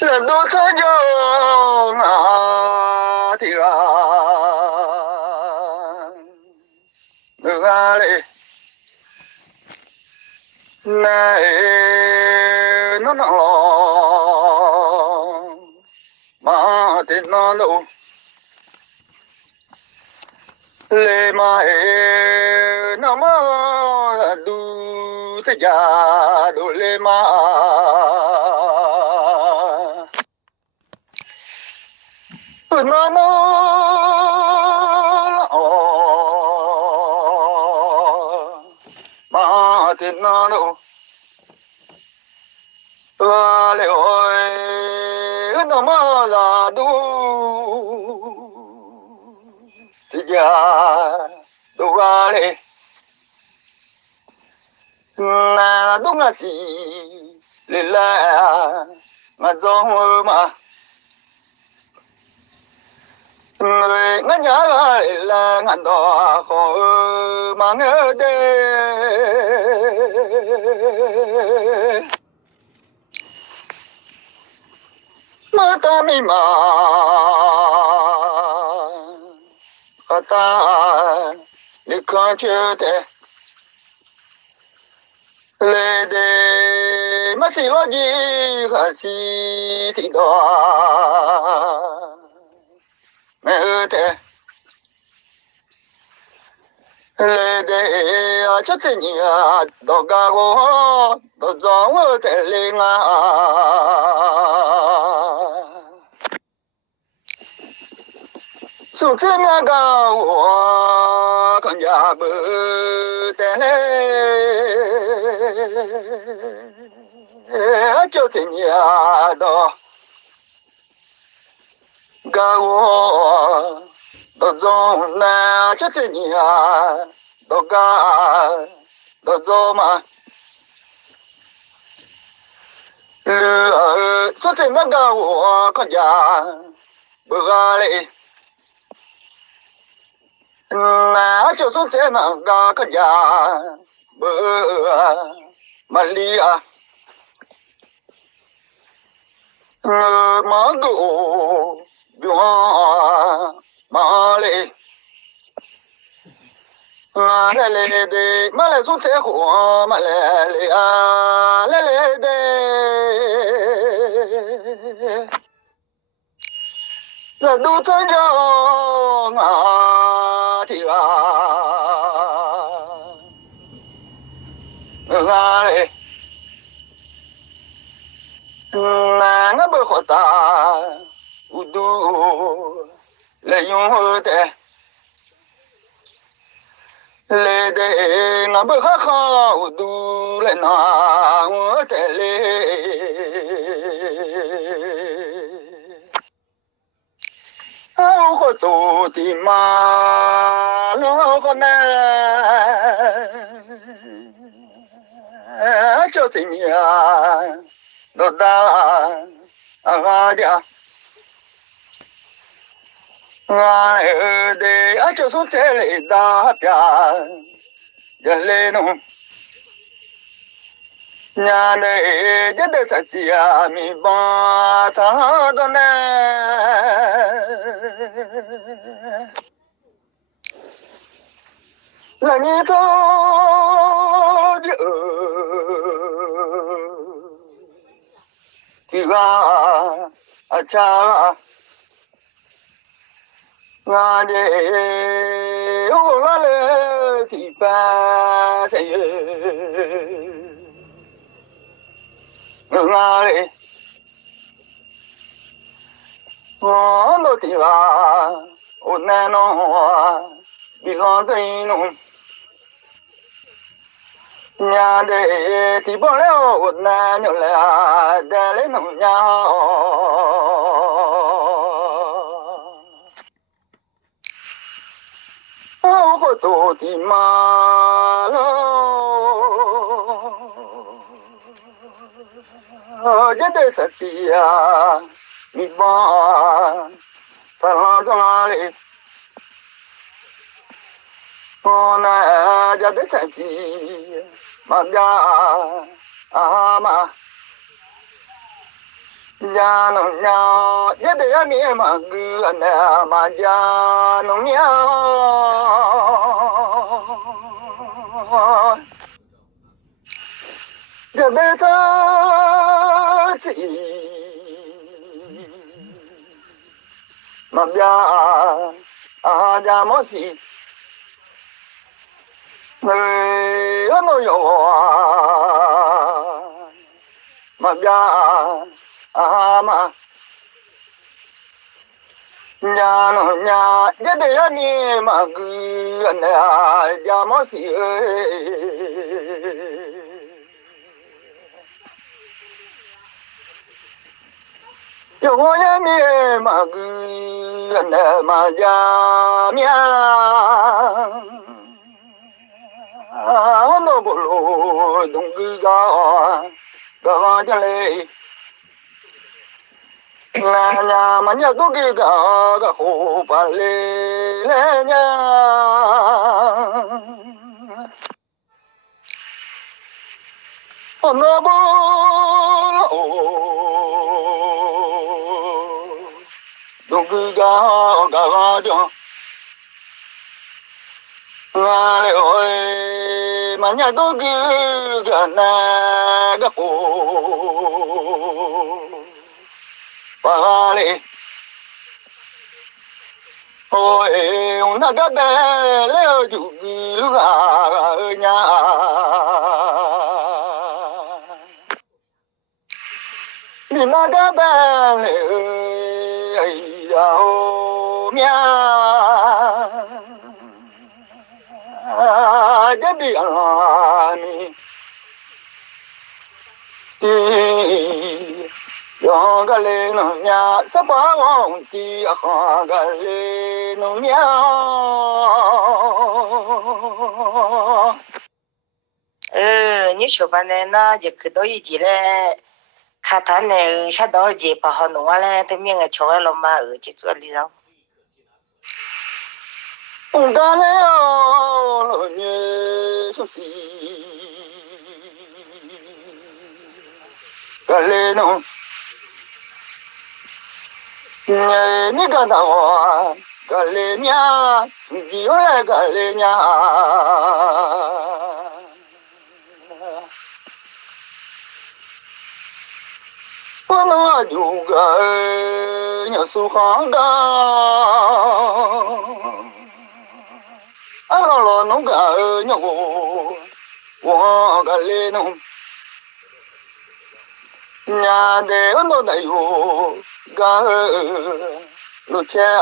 人都成就啊的啊，那个嘞，那那那咯，马的那路，嘞马那么路的家都嘞马。那那哦，马的那路，嘞喂，那么拉都，这家都啊嘞，那东啊西，嘞啦，我走嘛。người ngã nhã là ngàn đò khó mà ngỡ đê mà ta mi mà ta đi con chưa thế lê đê mà xì lo gì khả xì thì đó mẹ thế lê đê chắc thế nhỉ đó gà gỗ đó gió thế lê ngà数这那个我看家不得嘞，就这样的个我都中那就这样都个都做嘛，说这那个我看家不嘞。那就是这么个家，不玛利亚，马古远马嘞，来来的马来说这话马来嘞啊，来来的，人都真叫啊的啊。ngài ngài bơ khó ta udu le yung hơ te le de ngài bơ khá khá udu le na ngơ te le ao khó tu ti ma lo khó na cho tình nhà nó ta à ja ngài để cho số thế lệ ta bia giờ lên nó nhà này rất là thật chia mi ba tháng đó nè là như thôi chứ thì ga cha nga de ô la le thì ba sẽ nga le nó thì ga ô na nó bị lo tới nó nhà để thì bỏ lỡ na nhớ là để lấy nông nhà ô có tổ thì mà lo nhất để thật gì à mi ba sao lo cho lại ô na nhất để thật gì mà ya à mà nhà nó nhà nhất để mi mà cứ anh mà nhà nó nhà giờ đây ta chỉ mà nhà mỗi gì người ở nơi yo mà mà nhà nó nhà nhất để mi mà cứ anh nhà mỗi gì yo ya mi mà cứ anh mà nhà mía nó bolo đông cứ ga cho lệ là nhà mà nhà tôi kia ga hồ bà lệ nhà nó bolo đông cứ ga cho nga lệ ơi mà nhà tôi kia ga hồ bà lệ ôi nó cái bé leo chủ lúc ở nhà vì nó cái bé leo ấy đâu nhà cái bị yo ga le no nya sa pa wong ti a kha ga le no nya你说吧呢，那就去到一起嘞，看他呢，下到一起把好弄完嘞，对面个桥个老妈就做里头。ga le o lo nye so si ga le no ni ga da wa ga le nya ji wa ga le nya nó dù ga nya su khang ga lo nó ga nya wo ga le no nhà để nó đầy đủ ga lụt che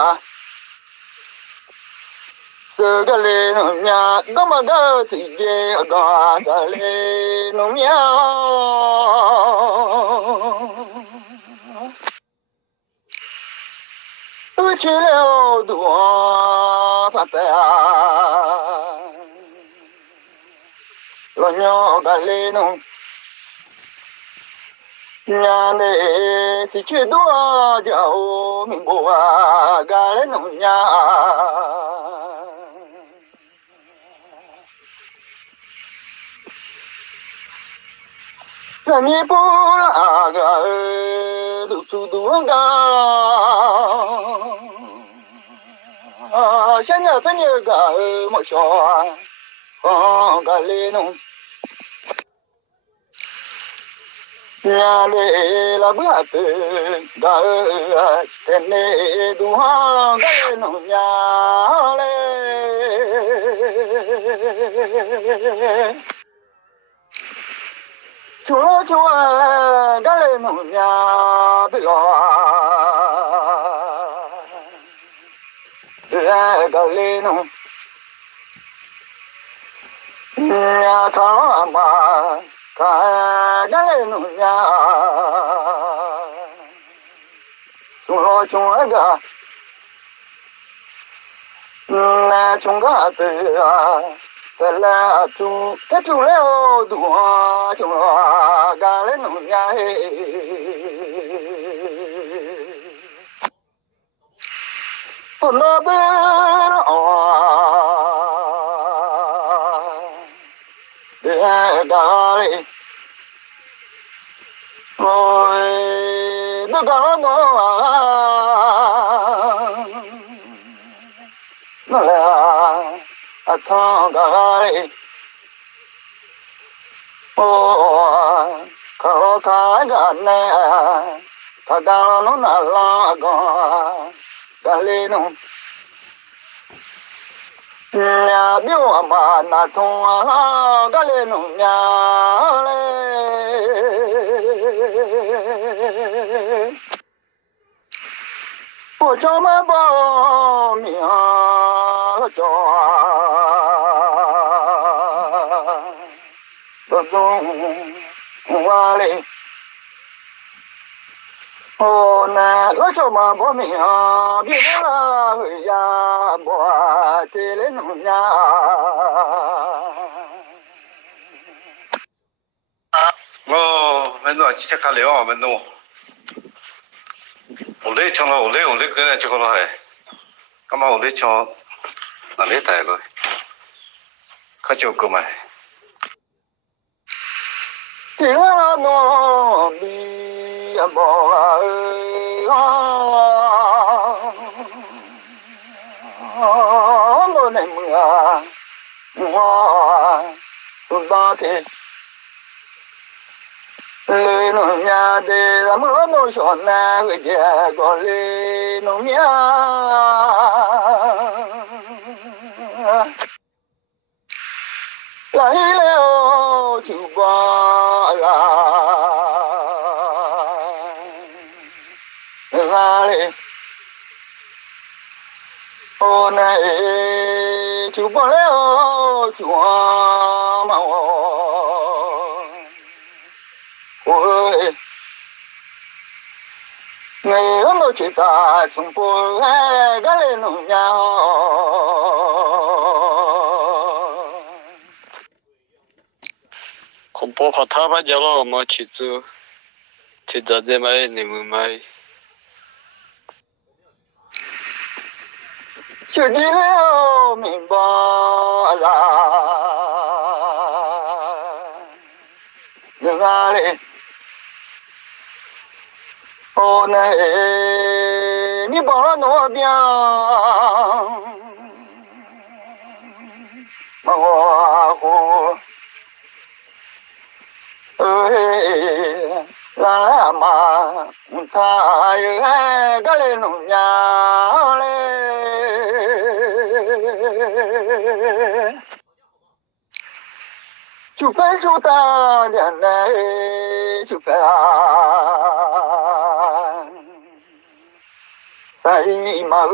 sơ ga le no nhà có mà ga thì je ga le no nhà tôi chỉ leo đùa pa pa lo nhỏ ga le no nhà này chỉ chuyện đua giàu mình bùa gà lên nông nhà là nhị bố là gà đủ su đua gà sáng giờ phải nhớ gà một trò gà lên nông nhà để là bữa từ ga tên này đủ hoa cái nông nhà lên chúa cái nông nhà bị lo cái lên nông nhà thọ mà cái lên nông nhà chúng ga chúng ga từ cái là cái leo đùa chúng ga lên nông nhà nó bên để ga lên ôi 我搞弄啊，那俩啊汤个嘞，哦，搞看个呢，他搞弄那拉个，个嘞弄。nhà biểu mà na thong la ga le nong nhà le bo cho ma bo mi la cho do dong wa le ô nè lo cho mà bố mẹ biết là người ya bố thì lên nông nhà mình nói chỉ khá liệu mình nói ổn định cho nó ổn định cái này cho nó hay cái mà ổn định cho là lấy tài rồi khá chịu cơ mà thì là nó bị bỏ nó này mưa xuống đó thì lên nông nhà để làm mưa nó chọn na người già còn lên nông nhà lại leo chịu bỏ là lên ô này chịu bỏ leo chịu mà ôi ngày hôm đó chỉ ta xuống phố cái lên nông nhà không bỏ khó thả bao giờ mà chỉ cho để mai niệm mai chưa đi leo mình bỏ là nhưng à lệ ô này mi bỏ nó biếng mà hồ ơi là mà thay cái lên nông nhà chụp cái chú ta đèn này chụp cái say mà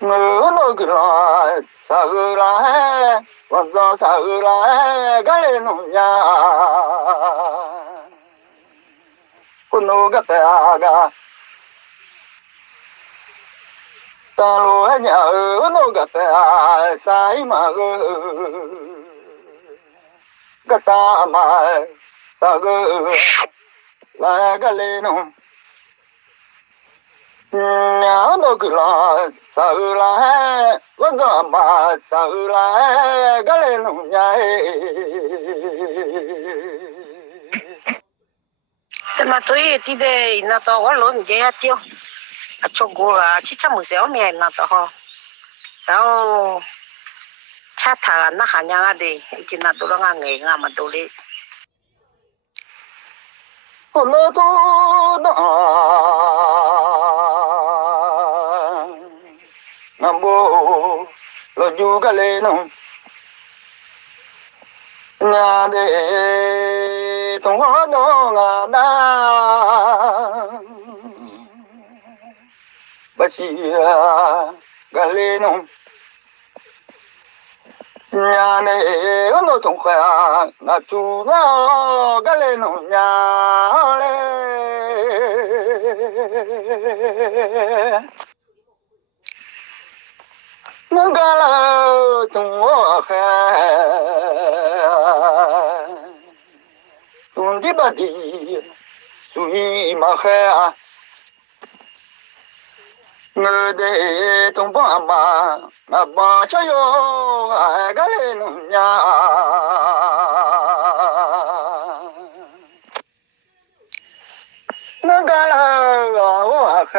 ngỡ nó cứ là sao là còn do sao là cái lên nông nhà con nó gặp ga ta lo nhà ở nó gặp sai mà cái ta mà ta là cái lên nông nhà nó cứ là sao là con do mà sao là cái lên nông nhà thế mà tôi thì đây nó to quá lớn vậy tiêu cho cô chỉ cho một xíu mẹ nó to ho tao cha thà nó hàng nhà đi chỉ nó đồ ngang nghề ngang mà đồ đi con nó to đó nam bố lo du cái lên nông nhà để tung hoa nó ngà đa bà chị cái lên nông nhà này nó tung hoa ngà chú nó cái lên nông nhà nó cái là tung hoa tung đi bà đi suy mà khe người để tung bà mà bà cho yo cái lên nhà 我干了我还，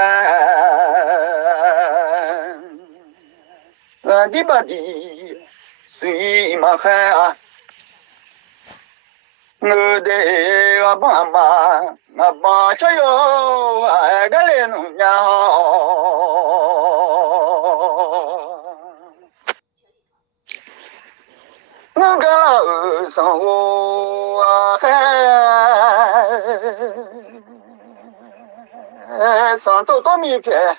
我的吧的随嘛海啊，我的我爸妈，我爸吃哟，哎个嘞农家我干了生活还上多多米片，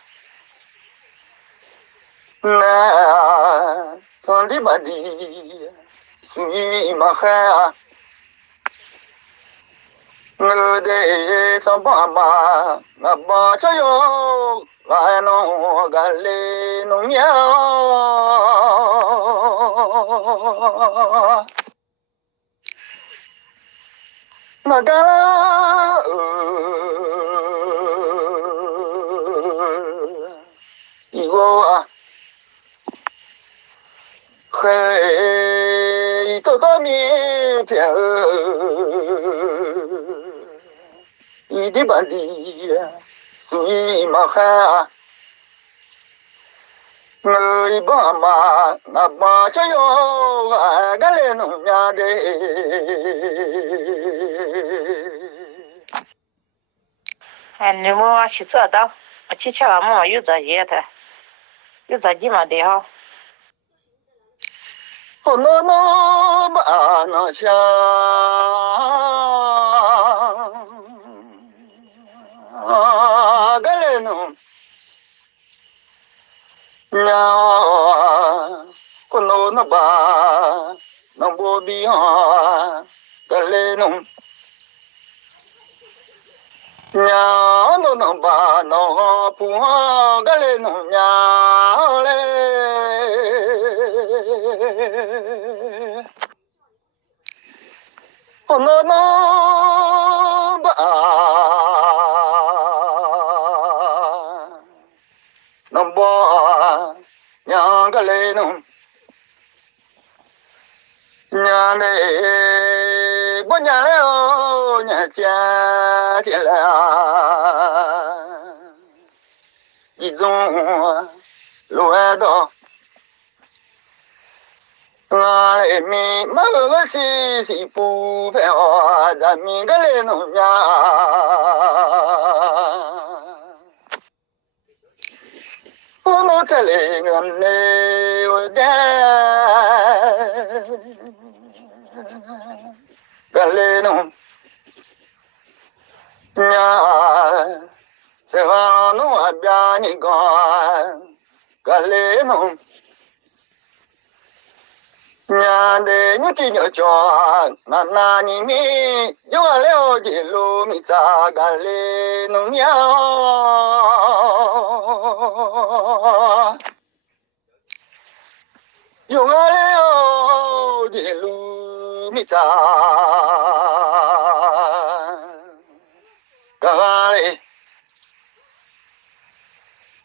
那上的吧的随嘛海啊。我的上爸妈，我爸这哟，俺弄个嘞农业，我干了，以后啊，还多多米片。一的半的，随嘛海啊，我一爸妈，我爸这哟，俺个嘞农家的，哎，你们去做到，去吃完么又做些的，又做几嘛的哈。哦那把那想，个嘞农。nya kono na ba na bo bi ha ka le no nya no na ba no pu ha ka le no nya le kono no ba na bo nhà cái lê nông nhà này bố nhà lê ô nhà cha thì là đi dùng lúa đó ngà lê mi mà ngà xì bù phèo ra mi cái lê nông nhà我这里个内我的，个嘞弄呀，这个弄啊边你讲，个嘞弄呀的你听着讲，那你咪有了的路咪咋个嘞弄呀？有了的路咪咋个嘞？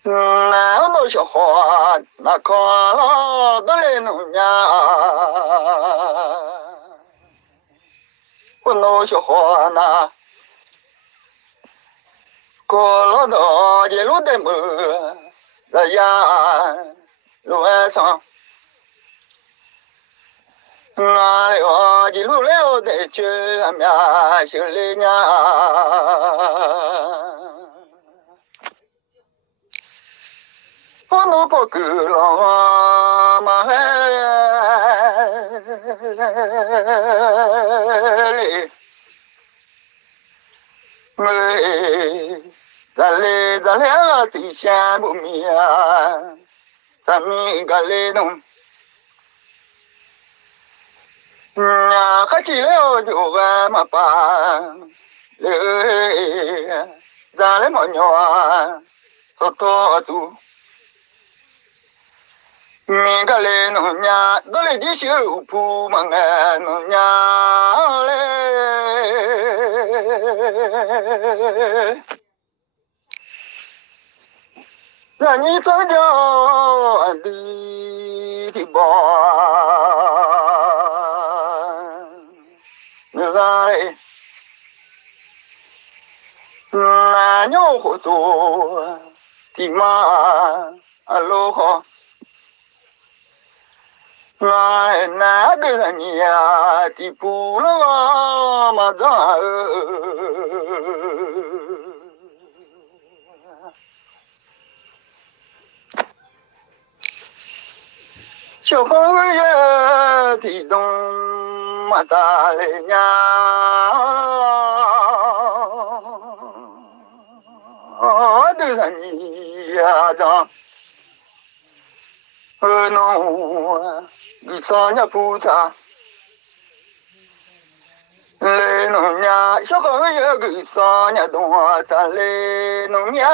那都小花那看了都来弄呀，我那小花那过了那的路的么？那呀，路上。俺哟，一路了得去俺家心里呢。我那不够了嘛嘞，咱俩最羡慕米啊，咱们个嘞弄。呀，还记了就俺们办嘞，咱嘞么鸟啊，多多多，每个嘞农家都来的手铺嘛哎农家嘞，让你长叫的吧。那嘞，那那鸟活多的嘛阿罗哈，那个人呀的不了嘛咋小孩儿呀的东嘛咋嘞呀？的人呀咋？弄你啥呀不咋？来弄呀，小孩儿呀个啥呀东啊咋来弄呀？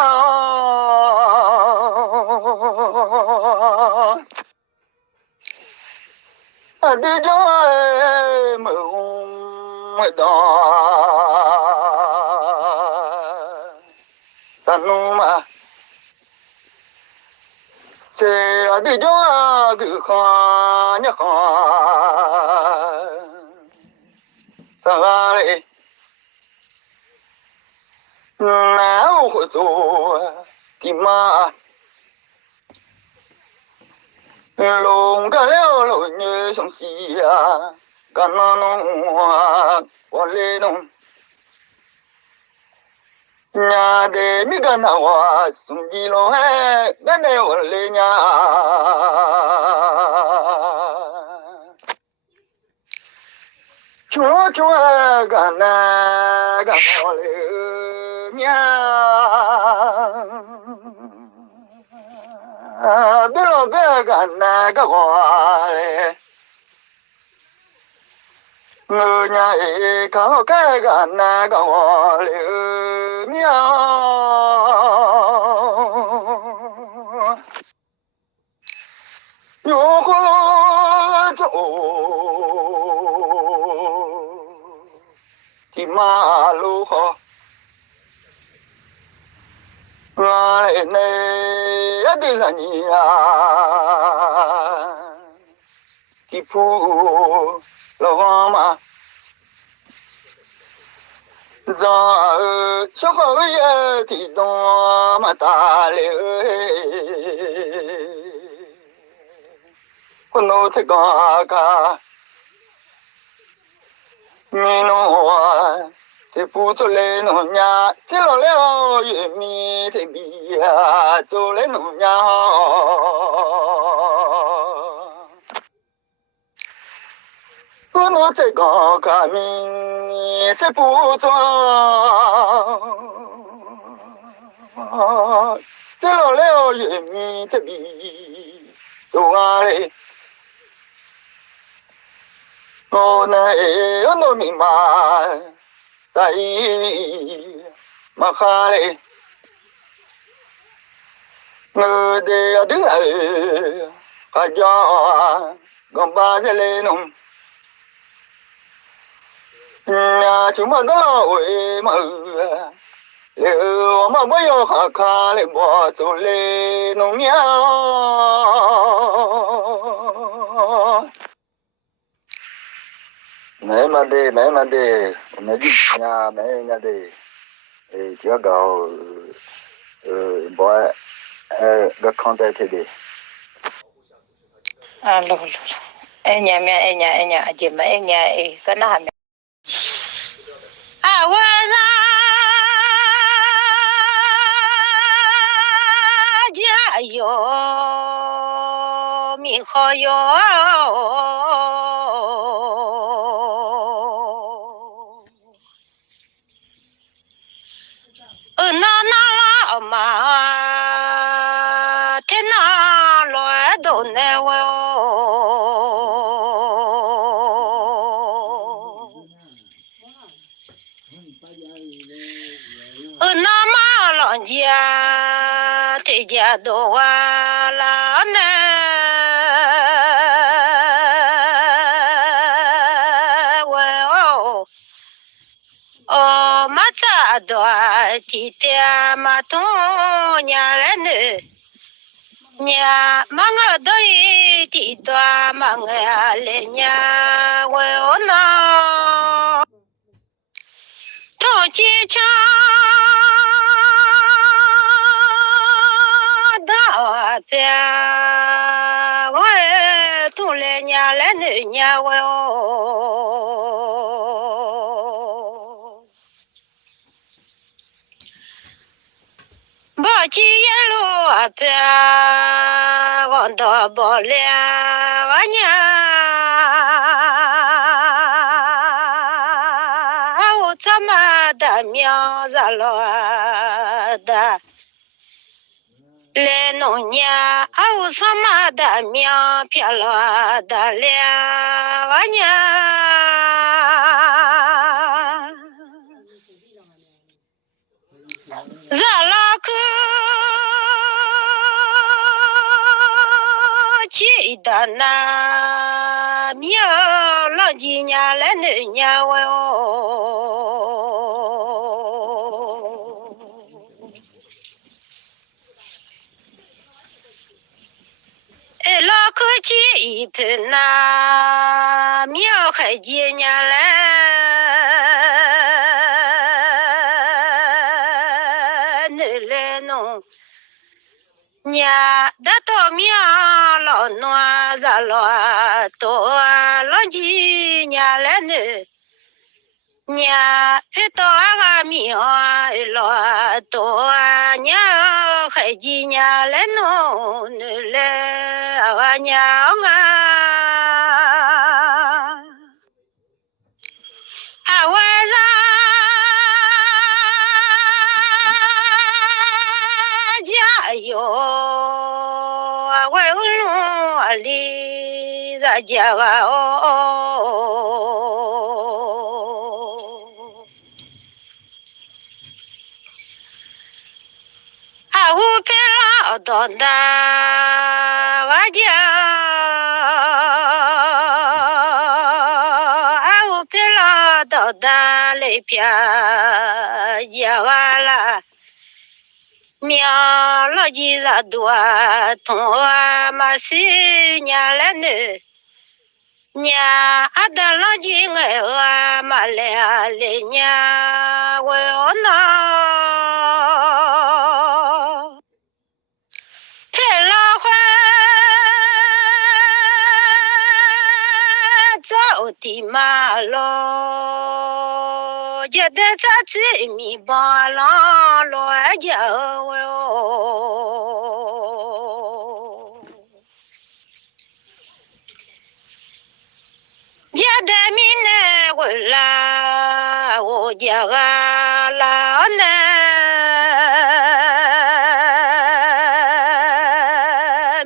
啊，的家哎没到，咱弄嘛。这啊的家个哈呀哈，咋嘞？那我做的嘛，龙个了龙女上西呀，干那弄啊，我来弄。nhà de mi ga na wa sum di lo hai ga ne wa le nya chua chua ga mo le nya be lo be ga na ga wa le ngơ nhà ấy có cái gà na gà hoa lệ miao nhớ có chỗ thì mà lô ho ngày này đi là nhà thì phu lo mà giờ cho hơi thì đó mà ta lệ con nó thấy cả mi nó thì phụ cho lên nó nhà thì lo leo ye mi thì bia cho lên nó nhà con nó thấy cả mi thì phụ cho thì lo leo ye mi thì bia cho ai con này nó mình mà tại mà khai người để đứng ở cả gió gom ba sẽ lên nông nhà chúng mà đó ơi mà liệu mà bây giờ khá khá lại bỏ tôi lên nông nhau mấy mà đi mấy đi nhà mấy nhà đi chỉ có bỏ cái con tay thì đi alo em nhà chị mà em nhà cái nó hàm à quên ra gia yo mi khó yo na na mà thế na lo đồ nè na ma lo gia thế gia đồ la nè mata doa ti te ma to nya le ne nya manga doi ti doa manga le nya we ona to chi cha 娘我哟，我今夜路边，我到不了我娘，我怎么的苗子了的？来农年，我什么的命撇了的了，我娘，热了个记得那命了几年来那年我哟。老可记一盆那苗还几年来，你来弄年的稻苗老暖热了多了几年来呢。年配到俺苗了多年还几年来弄你来俺娘啊，俺晚上加油，俺外公里在家哦。我陪老到大我家，我陪老到大那片也完了，苗老几日多，同我嘛10年了呢，年俺的老几爱我嘛来年我要闹。的马路，觉得这次米包浪乱叫哟，觉得米呢我啦，我家啊老呢，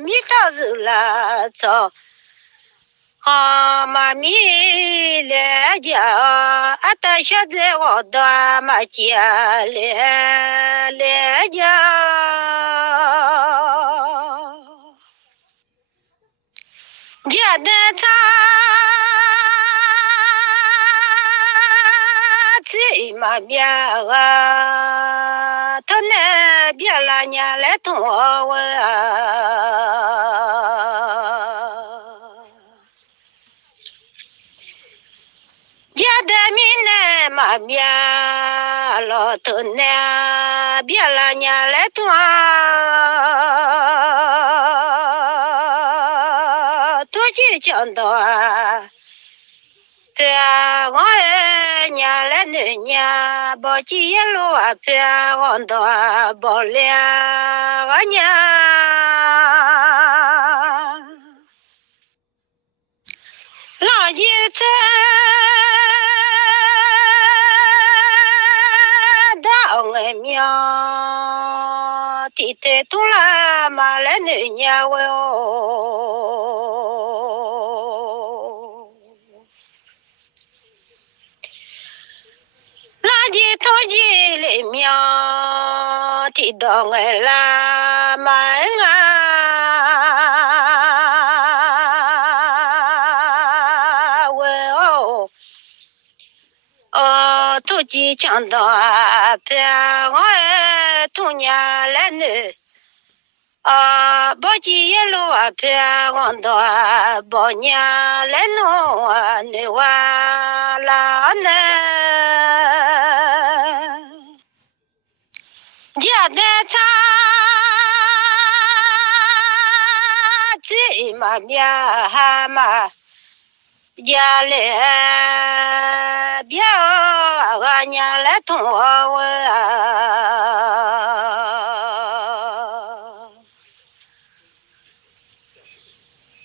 米桃子啦走。妈咪来家，俺的小子我到妈家来家，家的他在妈边啊，他那边了年来同我家的米呢嘛面老头呢，别了年来多，土鸡讲到别我年来那年，包鸡一路啊别我到包了我娘。老爷子到俺庙，地太多了，马来那年我哟。老爷头进来庙，地到俺啦马俺。土鸡抢到别我童年来呢，包鸡一路别我到包年来弄你娃啦呢，家的茶这嘛面哈嘛。家里别俺娘来同我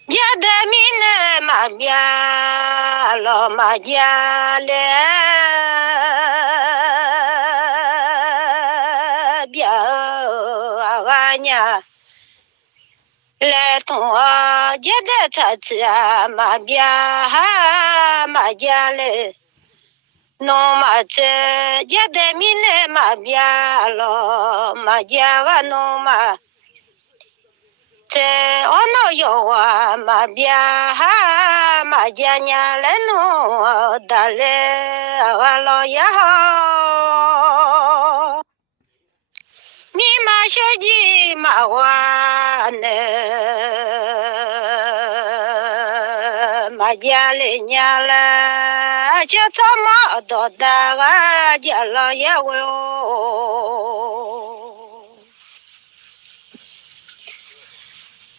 家的米呢嘛别老嘛家里别俺娘。来同我家的车子嘛别嘛家嘞，弄嘛这家的米呢嘛别了嘛家个弄嘛，这我那有啊嘛别嘛家伢来弄的嘞，我老爷好。你妈小鸡妈娃呢？妈家里娘了，就这么多大个家老爷喂哦，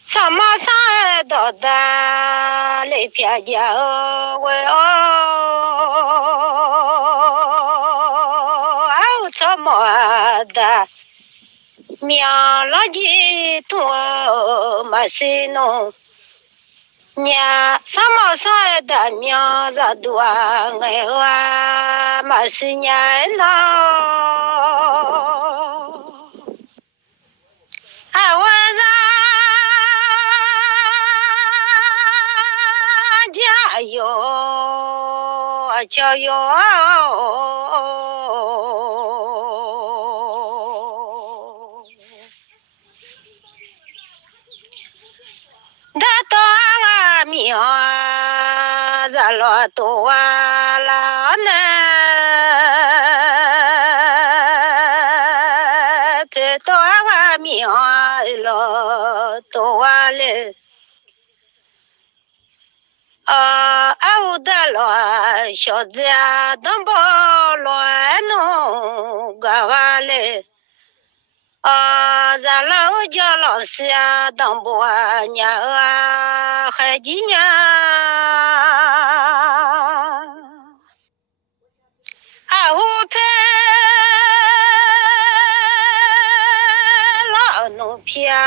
什么上多大里边家喂哦，这么大。苗老几多嘛是弄，伢什么时候的苗子多哎哇嘛是伢闹，啊我让加油加油。da to a mi a za lo to a la na pe to a mi a lo to a le a u da lo sho za don bo lo no ga wa le za la o ja lo sia dang bo nya a ha ji nya a hu pe la no pia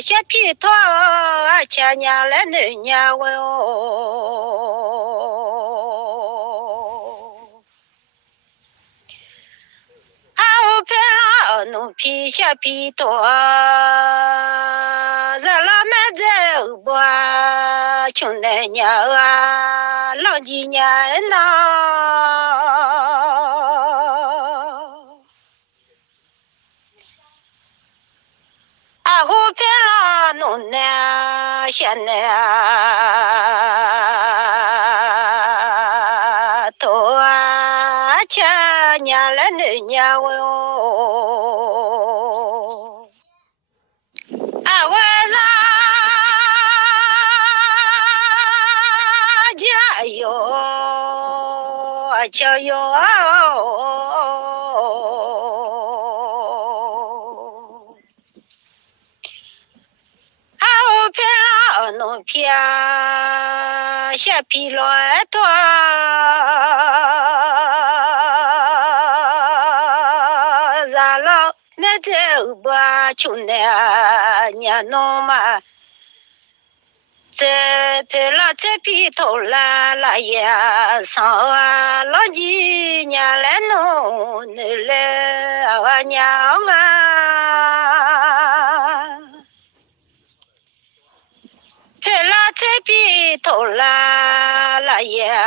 sha pi to a cha nya le ne nya we o no pi sha pi to za la me de bo chung ne nya la ji nya na a ho pe la no ne sha ne to a cha nya le ne nya we o cho yo ao pe la no pia sha pi lo to za lo me te ba chu ne nya no ma这陪了这皮头啦呀，上啊老几年来弄你来啊娘啊，陪了这皮头啦呀，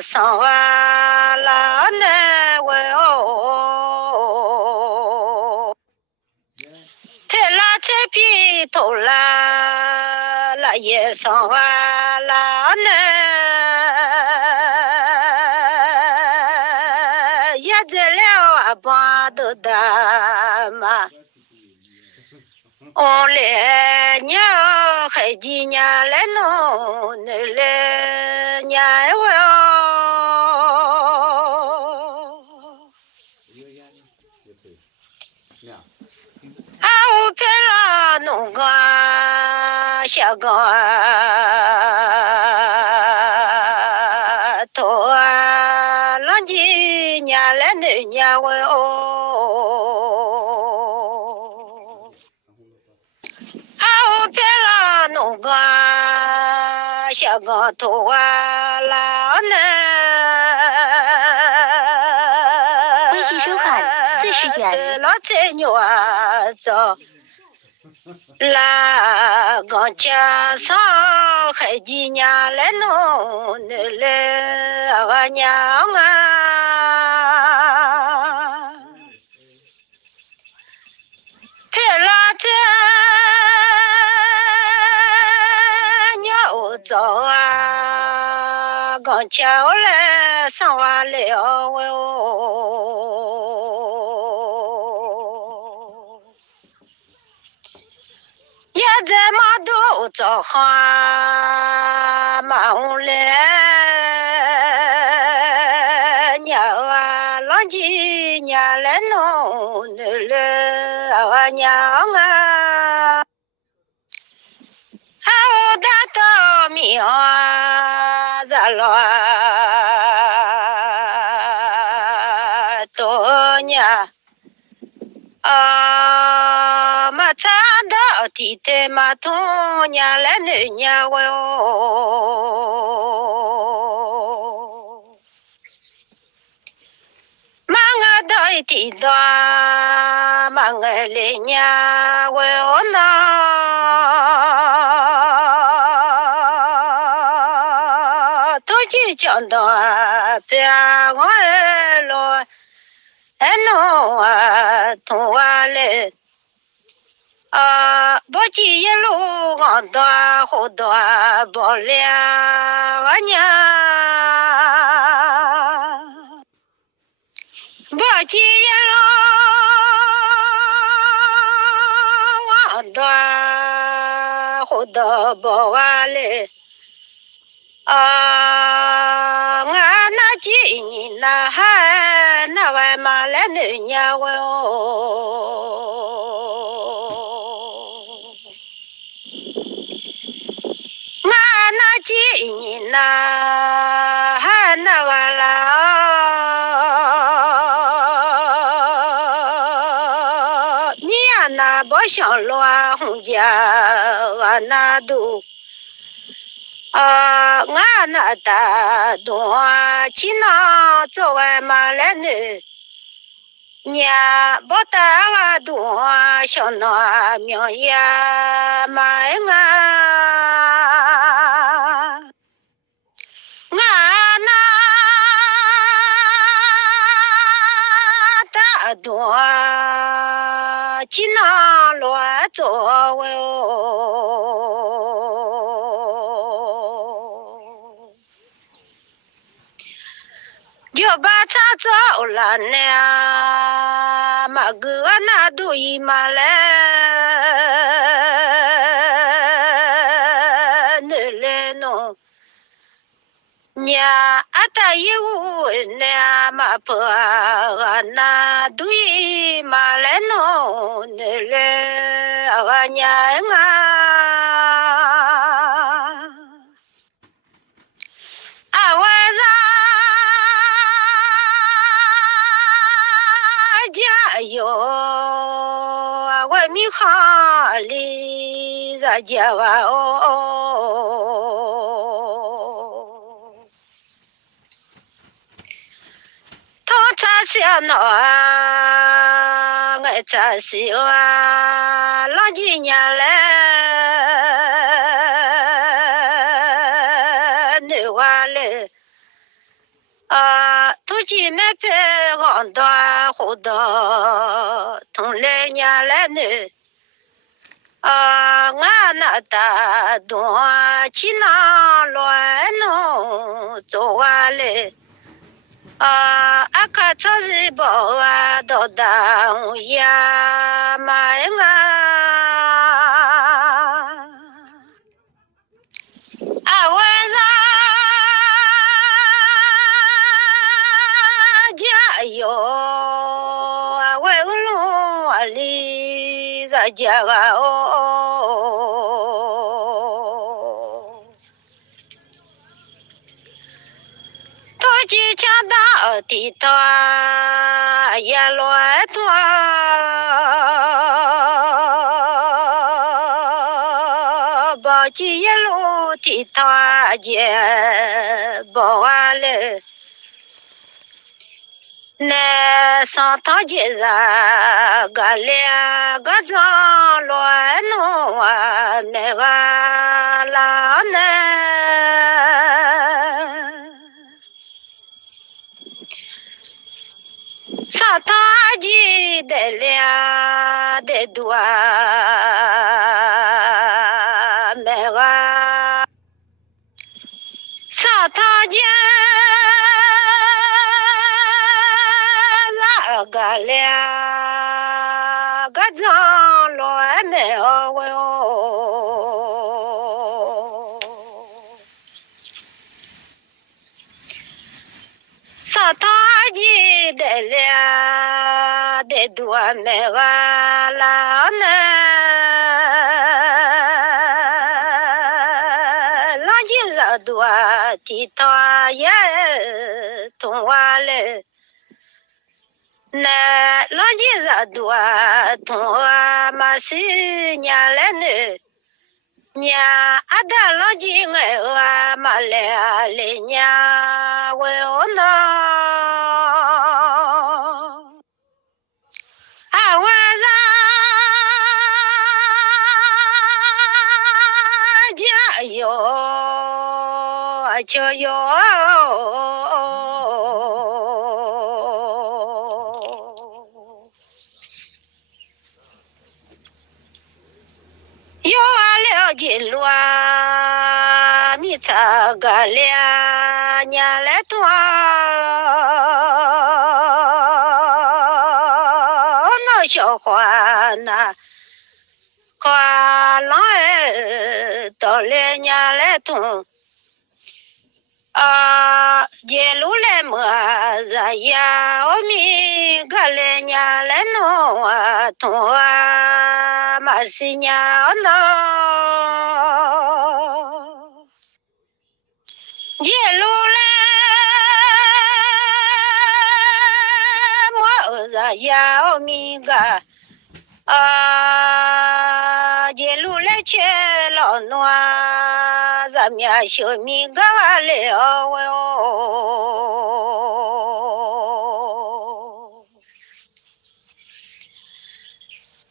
上啊啦那喂哦。陪了这皮头啦也上啊啦呢，也得了啊把都大嘛，我来娘还几年来弄你来娘我哟。小个头浪迹伢来女伢问哦，我偏了弄个小个头老呢。微信收款40元。老菜鸟啊，走。啦，刚家上海几年来弄你来俺娘啊，陪老子鸟走啊，刚家来上完了哦。也在马都早哈忙来娘啊，浪迹娘来弄你来娘啊，我大到命啊，咋了多年马扎到地头马桶伢来女伢问哦，马我到一地多，马我来伢问哦那，头几讲到别我了。弄啊，通话嘞，不记一路往多好多不了我娘，不记一路往多好多不完嘞，我那几年那还那外嘛来女伢问哦，我那几年那还那外了，你呀那不想乱红家我那都。我那大东去那做外嘛来呢，伢不打我东小那命呀嘛我那大东去那乱做哦。就把他走了呢，马哥那都一马来，你来弄，伢大一屋呢马婆那都一马来弄，你来娘啊，晚上。加油！我米哈里在家哦，头擦小脑啊，我擦小啊，老几年来，你话嘞。土鸡没配黄多好多，同来年来呢，我那大东去那乱弄走完嘞，看车子包到当呀妈呀晚上。加油！我龙里在家哦。要地头也乱多，包机一路地头也包完了。那上趟节日个两个张乱弄啊，没个老呢。上趟节的两的多，没个上趟节。个两个张乱没有哟，上趟节的两的多没个老呢，老几日多地头也通完了。那老几日多，同我嘛是娘来呢，娘阿达老几爱我嘛来来娘为我呢，啊晚上加油，加油。金罗米查个两年来多，那小花那花郎儿到了年来痛，一路来么热呀，我们个来年来弄啊痛啊，嘛是娘呢。一路来，么子要命个一路来去老暖，咱们小命个了哟。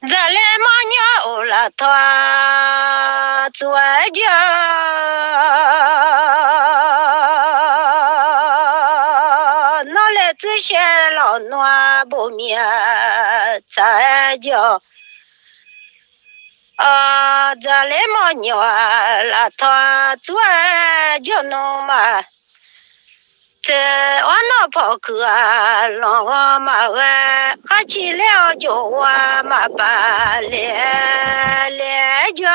咱来忙鸟了，他做家。这些老暖不眠在家，咱来忙鸟了，他做就弄嘛，这我那跑课让我嘛还起了就我嘛把来家，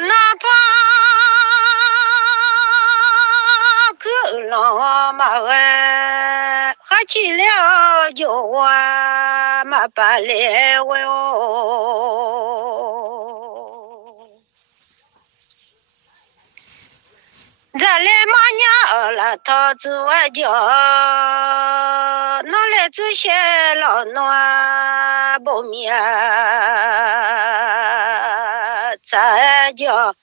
哪怕。老马还起了就我嘛把来我哟，咱来马娘了他做家，哪来这些老暖不眠在家。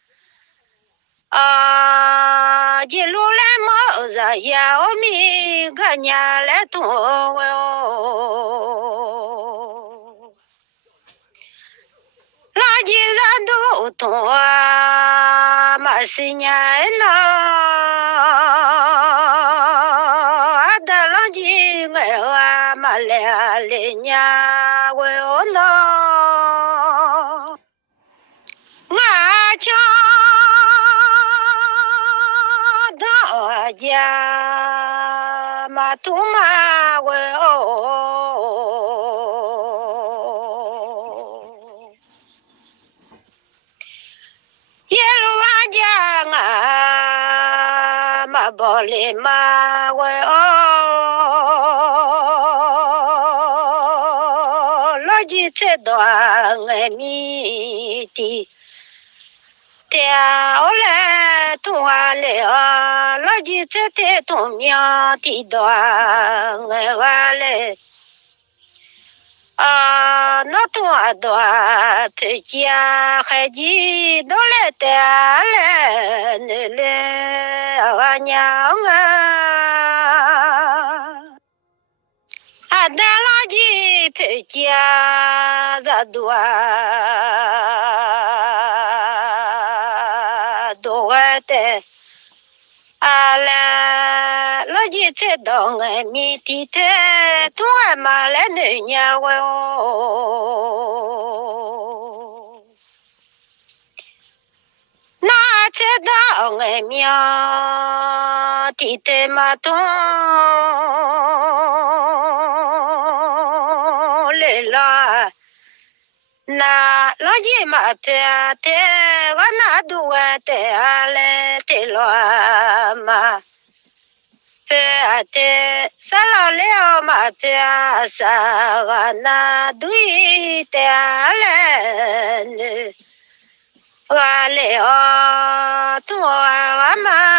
一路来么子要命个年来痛哟，哪几人都痛啊，嘛是年呐，阿达老几爱我嘛来来年我哟呢，我讲。家嘛土嘛喂哦，一路往家啊嘛包里嘛喂哦，老几才多爱米的。te ole tua le lo ji te to mia ti do ngale nó tua do pe chia khai ji do le te ale ne le anya nga adalaji pe chia za dua te ala lo ji te dong mi ti te tu ma le ne nya wo na te dong mi ti te ma to le la na lo ji ma pe te wa na du te ale te lo ma pe te sa lo le ma pe sa wa na du te ale ne wa le o tu wa ma